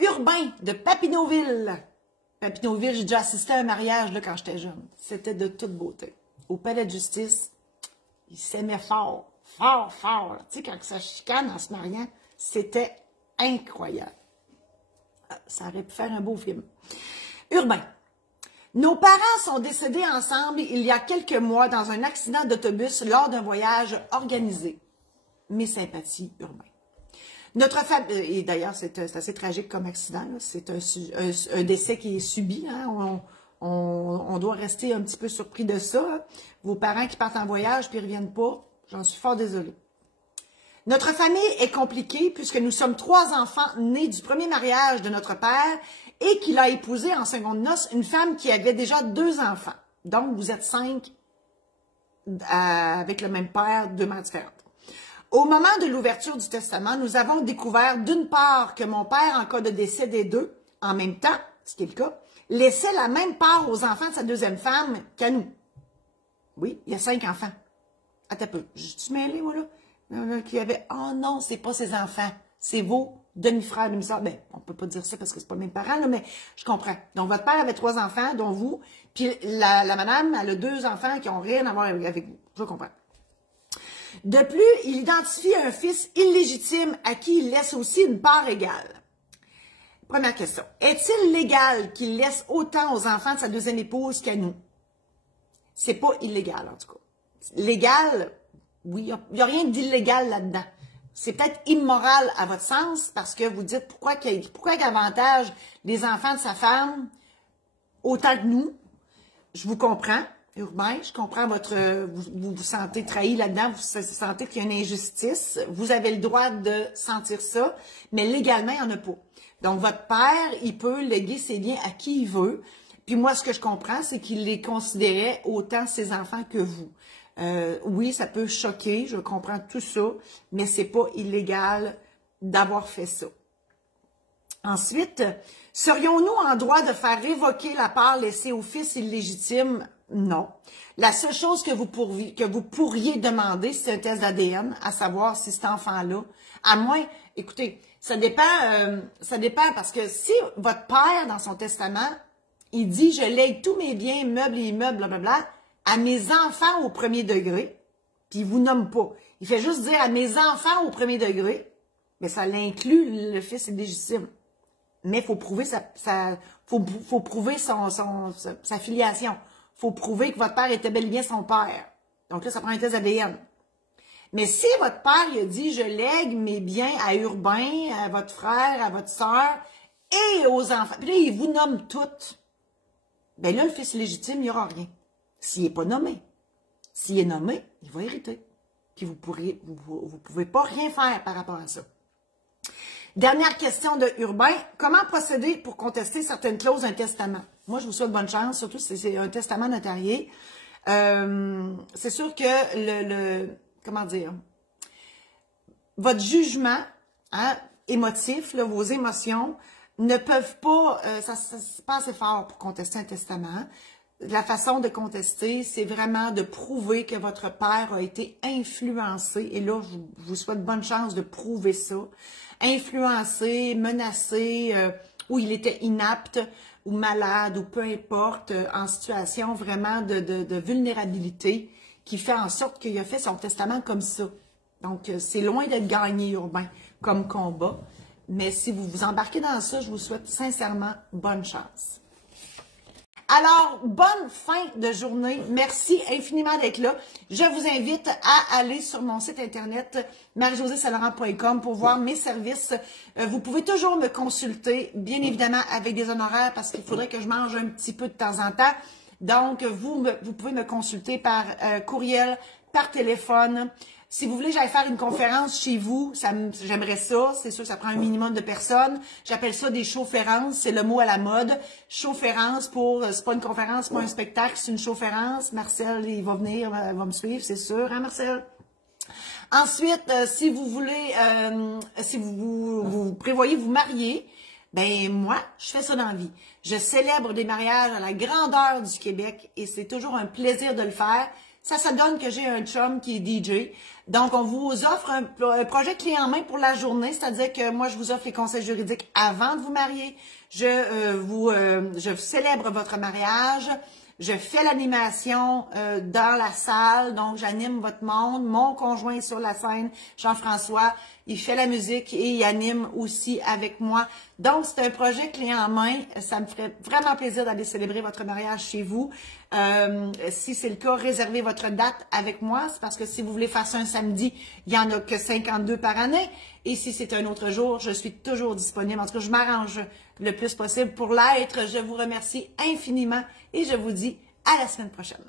Urbain de Papineauville. Papineauville, j'ai déjà assisté à un mariage là, quand j'étais jeune. C'était de toute beauté. Au palais de justice, ils s'aimaient fort, fort, fort. Tu sais, quand ça chicane en se mariant, c'était incroyable. Ça aurait pu faire un beau film. Urbain. Nos parents sont décédés ensemble il y a quelques mois dans un accident d'autobus lors d'un voyage organisé. Mes sympathies, Urbain. Notre famille, et d'ailleurs, c'est assez tragique comme accident, c'est un décès qui est subi. Hein? On doit rester un petit peu surpris de ça. Vos parents qui partent en voyage puis ne reviennent pas, j'en suis fort désolée. Notre famille est compliquée puisque nous sommes 3 enfants nés du premier mariage de notre père et qu'il a épousé en seconde noces une femme qui avait déjà 2 enfants. Donc, vous êtes 5 avec le même père, 2 mères différentes. Au moment de l'ouverture du testament, nous avons découvert d'une part que mon père, en cas de décès des 2, en même temps, ce qui est le cas, laissait la même part aux enfants de sa 2e femme qu'à nous. Oui, il y a 5 enfants. Attends un peu, je suis mêlée, moi, là? Qui avait, oh non, c'est pas ses enfants, c'est vos demi-frères, demi-sœurs. Ben, on peut pas dire ça parce que c'est pas le même parent, là, mais je comprends. Donc, votre père avait 3 enfants, dont vous, puis la madame, elle a 2 enfants qui ont rien à voir avec vous. Je comprends. De plus, il identifie un fils illégitime à qui il laisse aussi une part égale. Première question. Est-il légal qu'il laisse autant aux enfants de sa 2e épouse qu'à nous? C'est pas illégal, en tout cas. Légal, oui, il n'y a rien d'illégal là-dedans. C'est peut-être immoral à votre sens parce que vous dites pourquoi qu'il avantage les enfants de sa femme autant que nous. Je vous comprends. Urbain, je comprends vous vous sentez trahi là-dedans, vous sentez qu'il y a une injustice, vous avez le droit de sentir ça, mais légalement, il n'y en a pas. Donc, votre père, il peut léguer ses biens à qui il veut, puis moi, ce que je comprends, c'est qu'il les considérait autant ses enfants que vous. Oui, ça peut choquer, je comprends tout ça, mais c'est pas illégal d'avoir fait ça. Ensuite, serions-nous en droit de faire révoquer la part laissée au fils illégitime? Non. La seule chose que vous pourriez demander, c'est un test d'ADN, à savoir si cet enfant-là, à moins, écoutez, ça dépend parce que si votre père, dans son testament, il dit, je lègue tous mes biens, meubles et immeubles, blablabla, à mes enfants au 1er degré, puis il vous nomme pas. Il fait juste dire à mes enfants au 1er degré, mais ça l'inclut le fils illégitime. Mais il faut prouver faut prouver sa filiation. Faut prouver que votre père était bel et bien son père. Donc là, ça prend un test ADN. Mais si votre père, il a dit, je lègue mes biens à Urbain, à votre frère, à votre sœur et aux enfants, puis là, il vous nomme toutes, ben là, le fils légitime, il n'y aura rien. S'il n'est pas nommé. S'il est nommé, il va hériter. Puis vous pouvez pas rien faire par rapport à ça. Dernière question de Urbain. Comment procéder pour contester certaines clauses d'un testament? Moi, je vous souhaite bonne chance, surtout si c'est un testament notarié. C'est sûr que comment dire, votre jugement émotif, là, vos émotions, ne peuvent pas, c'est pas assez fort pour contester un testament. La façon de contester, c'est vraiment de prouver que votre père a été influencé. Et là, je vous souhaite bonne chance de prouver ça. Influencé, menacé, ou il était inapte, ou malade, ou peu importe, en situation vraiment de vulnérabilité, qui fait en sorte qu'il a fait son testament comme ça. Donc, c'est loin d'être gagné, Urbain, comme combat. Mais si vous vous embarquez dans ça, je vous souhaite sincèrement bonne chance. Alors, bonne fin de journée. Merci infiniment d'être là. Je vous invite à aller sur mon site internet marie-josée-saint-laurent.com pour voir mes services. Vous pouvez toujours me consulter, bien évidemment, avec des honoraires parce qu'il faudrait que je mange un petit peu de temps en temps. Donc, vous pouvez me consulter par courriel, par téléphone. Si vous voulez que j'aille faire une conférence chez vous, j'aimerais ça. C'est sûr que ça prend un minimum de personnes. J'appelle ça des showférences. C'est le mot à la mode. Showférence c'est pas une conférence, c'est pas un spectacle, c'est une showférence. Marcel, il va venir, va me suivre, c'est sûr, hein, Marcel? Ensuite, si vous voulez, si vous prévoyez vous marier, ben moi, je fais ça dans la vie. Je célèbre des mariages à la grandeur du Québec et c'est toujours un plaisir de le faire. Ça donne que j'ai un chum qui est DJ. Donc, on vous offre un projet clé en main pour la journée, c'est-à-dire que moi, je vous offre les conseils juridiques avant de vous marier. Je célèbre votre mariage. Je fais l'animation dans la salle, donc j'anime votre monde. Mon conjoint est sur la scène, Jean-François, il fait la musique et il anime aussi avec moi. Donc, c'est un projet clé en main. Ça me ferait vraiment plaisir d'aller célébrer votre mariage chez vous. Si c'est le cas, réservez votre date avec moi. C'est parce que si vous voulez faire ça un samedi, il n'y en a que 52 par année. Et si c'est un autre jour, je suis toujours disponible. En tout cas, je m'arrange le plus possible pour l'être. Je vous remercie infiniment et je vous dis à la semaine prochaine.